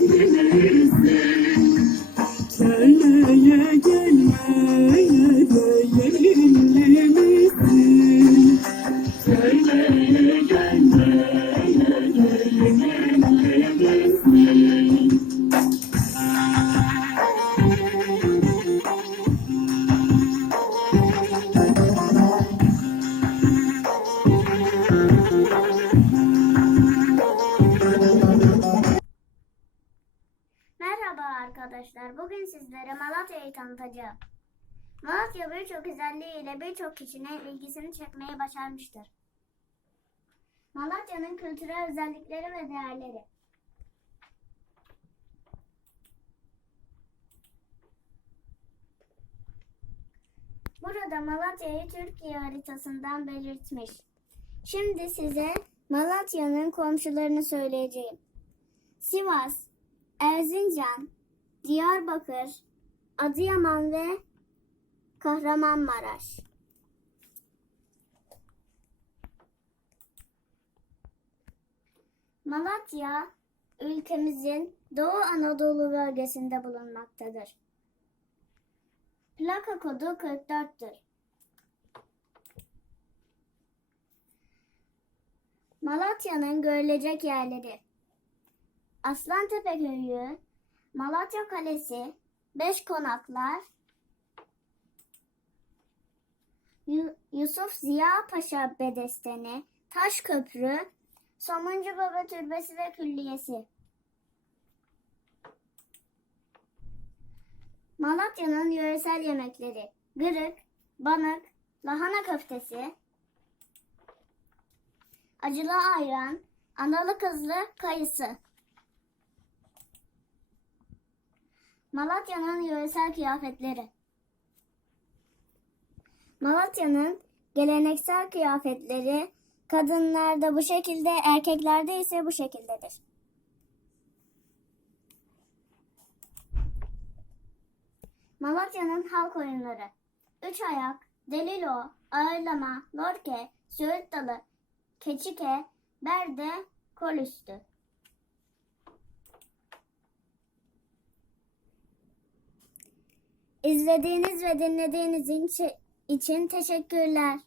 Gelmeye Bugün sizlere Malatya'yı tanıtacağım. Malatya birçok özelliğiyle birçok kişinin ilgisini çekmeye başarmıştır. Malatya'nın kültürel özellikleri ve değerleri. Burada Malatya'yı Türkiye haritasından belirtmiş. Şimdi size Malatya'nın komşularını söyleyeceğim. Sivas, Erzincan, Diyarbakır, Adıyaman ve Kahramanmaraş. Malatya ülkemizin Doğu Anadolu bölgesinde bulunmaktadır. Plaka kodu 44'tür. Malatya'nın görülecek yerleri Aslantepe Köyü, Malatya Kalesi, Beş Konaklar, Yu- Yusuf Ziya Paşa Bedesteni, Taş Köprü, Somuncu Baba Türbesi ve Külliyesi. Malatya'nın yöresel yemekleri Gırık, Banık, Lahana köftesi, Acılı ayran, Analı kızlı kayısı. Malatya'nın yöresel kıyafetleri. Malatya'nın geleneksel kıyafetleri kadınlarda bu şekilde, erkeklerde ise bu şekildedir. Malatya'nın halk oyunları. Üç ayak, delilo, ağırlama, lorke, söğüt dalı, keçike, berde, kol üstü. İzlediğiniz ve dinlediğiniz için- teşekkürler.